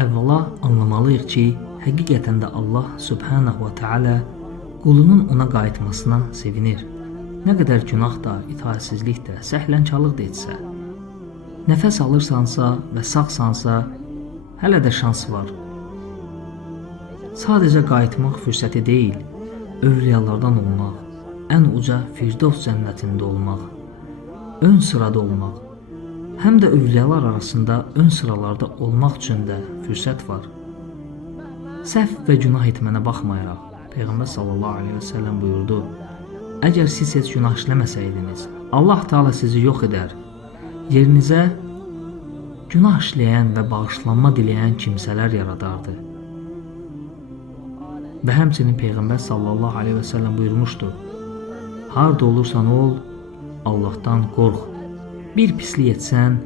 Əvvəla anlamalıyıq ki, həqiqətən də Allah Subhanahu və Teala qulunun ona qayıtmasına sevinir. Nə qədər günah da, itaətsizlik də, səhlənkarlıq da etsə, nəfəs alırsansa və sağsansa, hələ də şans var. Sadəcə qayıtmaq fürsəti deyil, övliyalardan olmaq, ən uca Firdevs cənnətində olmaq, ön sırada olmaq, həm də övliyalar arasında ön sıralarda olmaq üçün də fürsət var. Səhv və günah etmənə baxmayaraq, Peyğəmbər sallallahu aleyhi və səlləm buyurdu, əgər siz heç günah işləməsəydiniz, Allah Teala sizi yox edər, yerinizə günah işləyən və bağışlanma diləyən kimsələr yaradardı. Və həmçinin Peyğəmbər sallallahu aleyhi və səlləm buyurmuşdu, harda olursan ol, Allahdan qorx. Bir pislik etsən,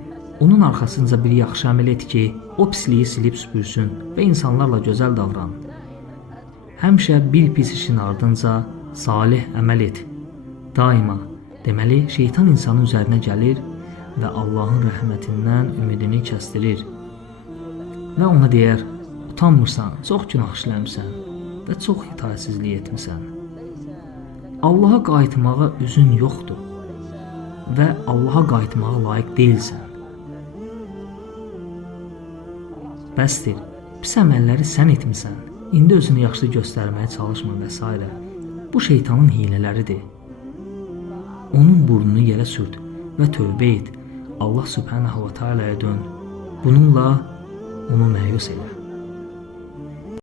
onun arxasınca bir yaxşı əməl et ki, o pisliyi silib süpürsün və insanlarla gözəl davran. Həmişə bir pis işin ardınca salih əməl et. Daima, deməli, şeytan insanın üzərinə gəlir və Allahın rəhmətindən ümidini kəsdirir. Və ona deyər, utanmırsan, çox günah işləmsən və çox itaətsizlik etmisən. Allaha qayıtmağa üzün yoxdur və Allaha qayıtmağa layiq deyilsən. Bəsdir, pis əməlləri sən etmisən, indi özünü yaxşı göstərməyə çalışma və s. Bu şeytanın hilələridir. Onun burnunu yerə sürt və tövbə et, Allah Subhanahu və Teala'ya dön. Bununla onu məyus elə.